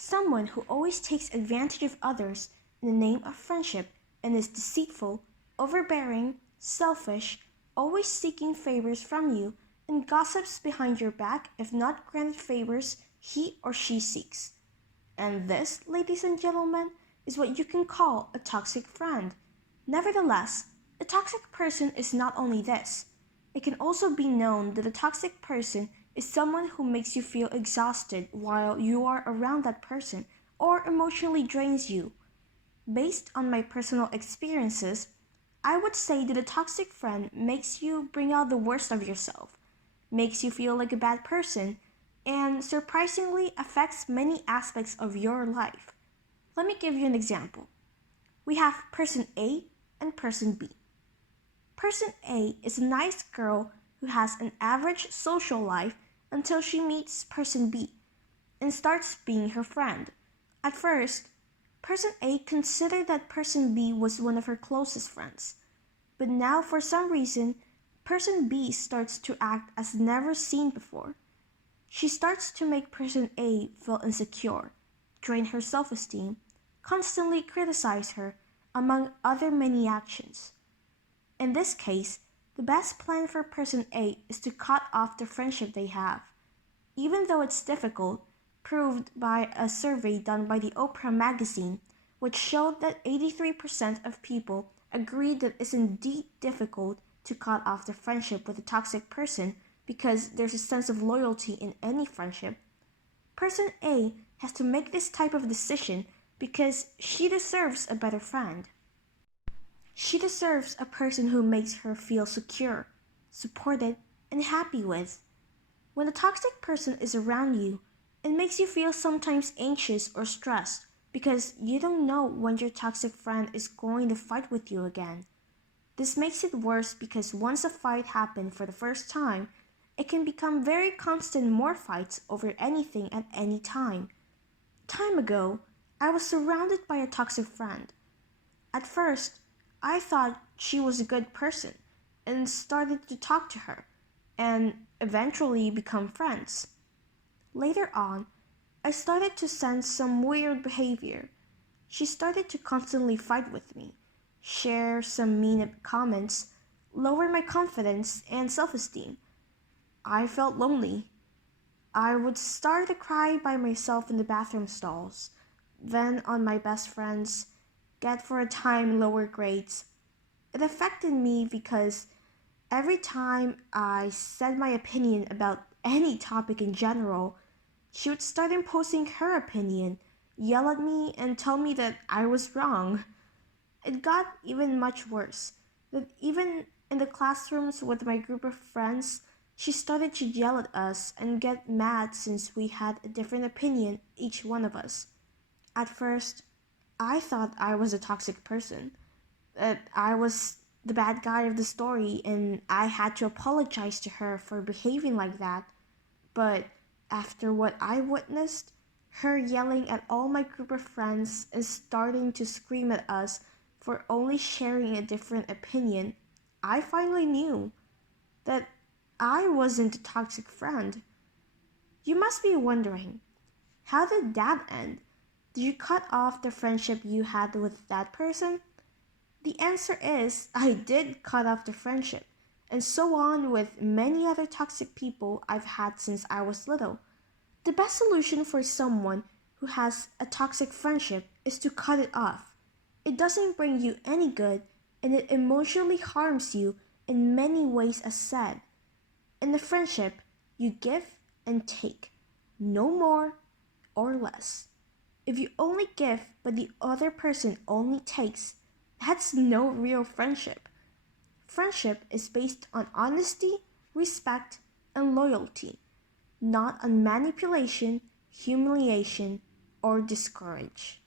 Someone who always takes advantage of others in the name of friendship and is deceitful, overbearing, selfish, always seeking favors from you, and gossips behind your back if not granted favors he or she seeks. And this, ladies and gentlemen, is what you can call a toxic friend. Nevertheless, a toxic person is not only this. It can also be known that a toxic person is someone who makes you feel exhausted while you are around that person or emotionally drains you. Based on my personal experiences, I would say that a toxic friend makes you bring out the worst of yourself, makes you feel like a bad person, and surprisingly affects many aspects of your life. Let me give you an example. We have person A and person B. Person A is a nice girl who has an average social life until she meets person B and starts being her friend. At first, person A considered that person B was one of her closest friends, but now for some reason, person B starts to act as never seen before. She starts to make person A feel insecure, drain her self-esteem, constantly criticize her, among other many actions. In this case, the best plan for person A is to cut off the friendship they have. Even though it's difficult, proved by a survey done by the Oprah magazine, which showed that 83% of people agreed that it's indeed difficult to cut off the friendship with a toxic person because there's a sense of loyalty in any friendship. Person A has to make this type of decision because she deserves a better friend. She deserves a person who makes her feel secure, supported, and happy with. When a toxic person is around you, it makes you feel sometimes anxious or stressed because you don't know when your toxic friend is going to fight with you again. This makes it worse because once a fight happened for the first time, it can become very constant more fights over anything at any time. Time ago, I was surrounded by a toxic friend. At first, I thought she was a good person and started to talk to her and eventually become friends. Later on, I started to sense some weird behavior. She started to constantly fight with me, share some mean comments, lower my confidence and self-esteem. I felt lonely. I would start to cry by myself in the bathroom stalls, then on my best friends, get for a time lower grades. It affected me because every time I said my opinion about any topic in general, she would start imposing her opinion, yell at me, and tell me that I was wrong. It got even much worse, that even in the classrooms with my group of friends, she started to yell at us and get mad since we had a different opinion, each one of us. At first, I thought I was a toxic person, that I was the bad guy of the story and I had to apologize to her for behaving like that. But after what I witnessed, her yelling at all my group of friends and starting to scream at us for only sharing a different opinion, I finally knew that I wasn't a toxic friend. You must be wondering, how did that end? Did you cut off the friendship you had with that person? The answer is I did cut off the friendship, and so on with many other toxic people I've had since I was little. The best solution for someone who has a toxic friendship is to cut it off. It doesn't bring you any good, and it emotionally harms you in many ways as said. In a friendship, you give and take, no more or less. If you only give but the other person only takes, that's no real friendship. Friendship is based on honesty, respect, and loyalty, not on manipulation, humiliation, or discourage.